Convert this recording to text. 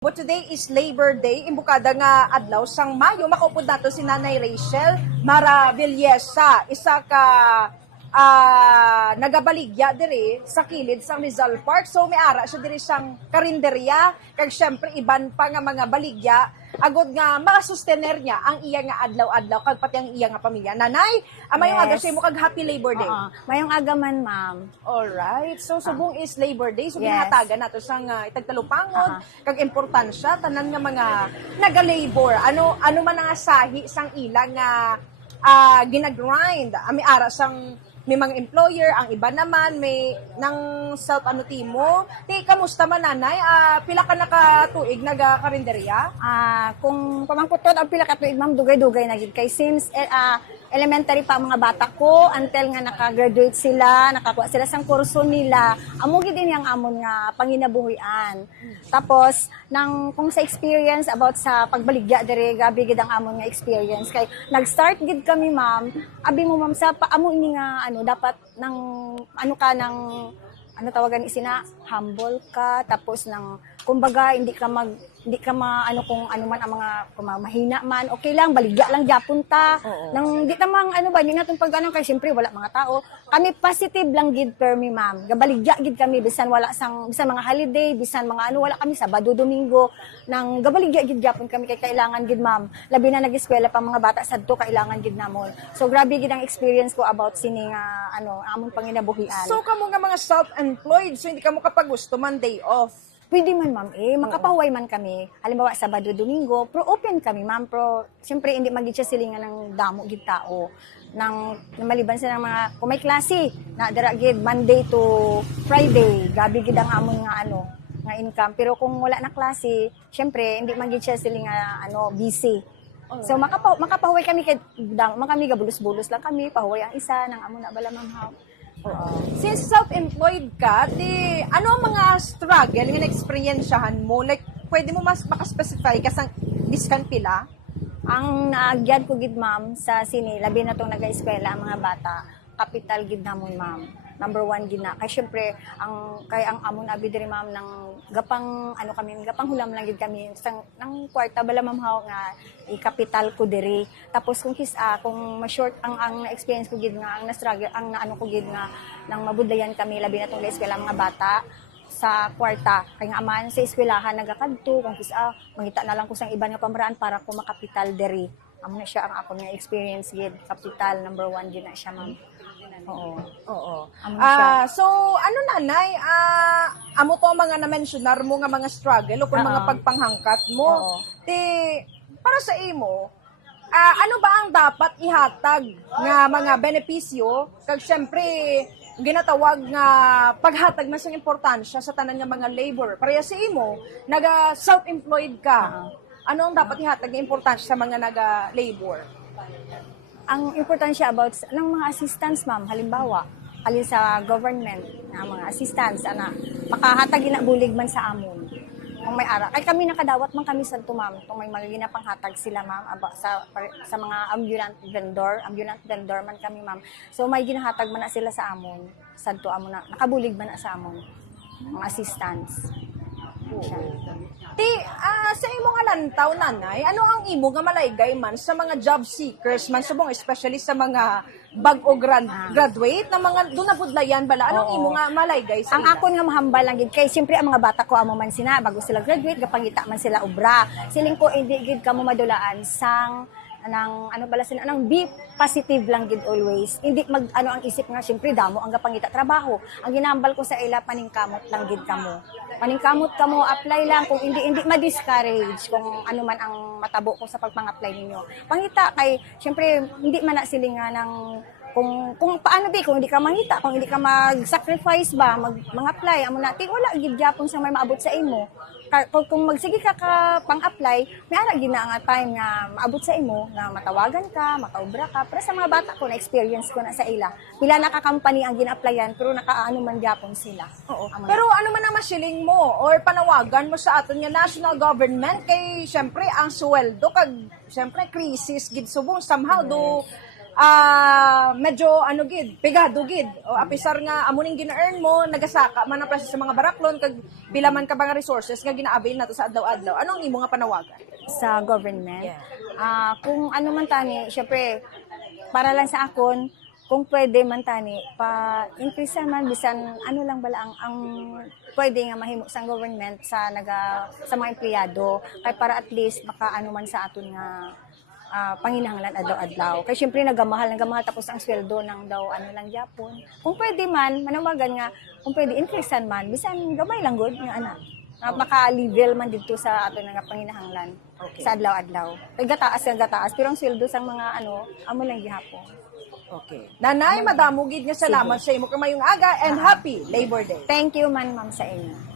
But today is Labor Day, imbukada nga adlaw sang Mayo. Makaupod nato si Nanay Rachel Mara Villesa, isa ka nagabaligya diri sa kilid sang Rizal Park. So may ara siya diri sang karinderya, kag syempre iban pa nga mga baligya agod nga makasustener niya ang iya nga adlaw-adlaw kag pati ang iya nga pamilya. Nanay, mayong aga siya mo kag Happy Labor Day. Mayong aga man, ma'am. Alright. So, subong is Labor Day. So, ginahatagan nato sang itagtalupangod, kag importansya, tanan nga mga naga-labor. Ano man nga sahi sang ilang nga ginagrind. May ara sang may mga employer, ang iba naman may nang self timo. Ti kamusta man nanay? Pila ka nakatuig naga-karinderya? Kung pamangkutod ang pila ka tuig, ma'am, dugay-dugay na gid kay since elementary pa ang mga bata ko until nga naka-graduate sila, nakakuha sila sang kurso nila. Amo gid din yang amon nga panginabuhian. Tapos kung sa experience about sa pagbaligya diri, gabi gid ang amon nga experience kay nag-start gid kami, ma'am. Abi mo, ma'am, sa amo ini nga dapat tawagan isina, humble ka, tapos kumbaga hindi ka kung ano man ang mga mahina man, okay lang, baligya lang gyapon ta. Nang di tamang hindi naton kay syempre wala mga tao. Kami positive lang gid per mi, ma'am. Gabaligya gid kami bisan mga holiday, bisan mga wala kami Sabado, Domingo, nang gabaligya gid gyapon kami kay kailangan gid, ma'am. Labi na nag-eskwela pa mga bata sadto, kailangan gid namon. So grabe gid ang experience ko about sini nga amon panginabuhian. So kamo nga mga self-employed, so hindi kamo kapag gusto man day off. Pwede man, ma'am, makapahuway man kami. Halimbawa, Sabado, Domingo, pero open kami, ma'am. Pero, siyempre, hindi mag-itcha silingan ng damo gid tao. Maliban sa mga, kung may klase, na gid Monday to Friday, gabi gid ang amon nga income. Pero kung wala na klase, siyempre, hindi mag-itcha silingan busy. So, makapahuway kami, kami gabulos-bulos lang kami, pahuway ang isa, nang amon na bala, ma'am. Since self-employed ka, ano ang mga struggle nga na-experiensyahan mo? Like, pwede mo mas makaspecify kasang biskan pila? Ang naagyad ko gid, ma'am, sa sini, labi na itong nag-eskwela ang mga bata, kapital gid namon, ma'am. Number 1 gid na. Kay syempre, ang amon abi diri, ma'am, gapang hulam lang gid kami nang kwarta bala, ma'am, nga i-kapital ko diri. Tapos kung ma-short ang experience ko gid nga ang na-struggle ko gid nga nang mabudlayan kami labi na tong eskwela mga bata sa kwarta kay nga aman sa eskwelahan nagakadto kung mangita na lang ko sang iban nga pamaraan para ko makapital diri. Amo na siya ang akon nga experience gid, kapital number 1 gid na siya, ma'am. Oo. So, nanay, amo to mga na-mentionar mo nga mga struggle o kung mga pagpanghangkat mo. Para sa imo, ano ba ang dapat ihatag nga mga benepisyo kag syempre ginatawag nga paghatag mas ang importansya sa tanan nga mga labor. Para sa imo, naga-self-employed ka. Ano ang dapat ihatag nga importansya sa mga naga-labor? Ang importansya about ng mga assistance, ma'am, halimbawa, halin sa government na mga assistance, makahatag na bulig man sa amon. Kung may ara. Ay kami nakadawat man kami sa ma'am, kung may magiging panghatag sila, ma'am, sa mga ambulant vendor man kami, ma'am. So may ginahatag man na sila sa amon, sadto amon na, nakabulig man na sa amon, mga assistance. Sa imo nga lantaw, nanay, ano ang imo nga malaygay man sa mga job seekers man subong, especially sa mga bag-o graduate na mga doon na budlayan bala, anong imo nga malaygay sa ang akon nga mahambal lang gid kay siyempre ang mga bata ko amo man sina bago sila graduate gapangita man sila obra, siling ko hindi gid kamo madulaan sang be positive lang gid always. Hindi ang isip nga syempre damo ang gapangita trabaho. Ang ginambal ko sa ila paningkamot lang gid kamo. Paningkamot kamo, apply lang kung hindi ma-discourage kung ano man ang matabo ko sa pagpang-apply ninyo. Pangita kay syempre hindi man na silingan ng kung paano kung hindi ka mangita, kung hindi ka mag-sacrifice ba, mag-apply, amo na wala gid gyapon sa may maabot sa imo. Kung magsige ka pang-apply, may ara gid na nga time nga maabot sa imo na matawagan ka, makaobra ka. Pero sa mga bata ko na experience ko na sa ila, pila na ka company ang gina-applyan pero nakaano man gyapon sila. Pero ano man ang masiling mo or panawagan mo sa aton nga national government kay syempre ang sweldo kag syempre crisis gid subong somehow do medyo ano gid, pigado gid. O apisar nga amo ning gina-earn mo, nagasaka man ang presyo sa mga baraklon kag bilaman ka ba nga resources nga gina-avail nato sa adlaw-adlaw. Ano ang imo nga panawagan? Sa government. Yeah. Kung ano man tani, syempre, para lang sa akon, kung pwede man tani, pa-increase man, bisan ano lang bala ang pwede nga mahimo sa government sa mga empleyado, kay para at least makaano man sa aton nga panginahanglan adlaw-adlaw. Kay syempre nagamahal tapos ang sweldo ng daw ano lang Japon. Kung pwede man, manawagan nga, kung pwede increasean man, bisan gamay lang gud nga ana. Maka-level man dito sa aton nga panginahanglan sa adlaw-adlaw. Kay gataas, pero ang sweldo sa mga amo lang gihapon. Okay. Nanay, madamo gid nga salamat sa imo kamayong aga and happy Labor Day. Thank you man ma'am sa inyo.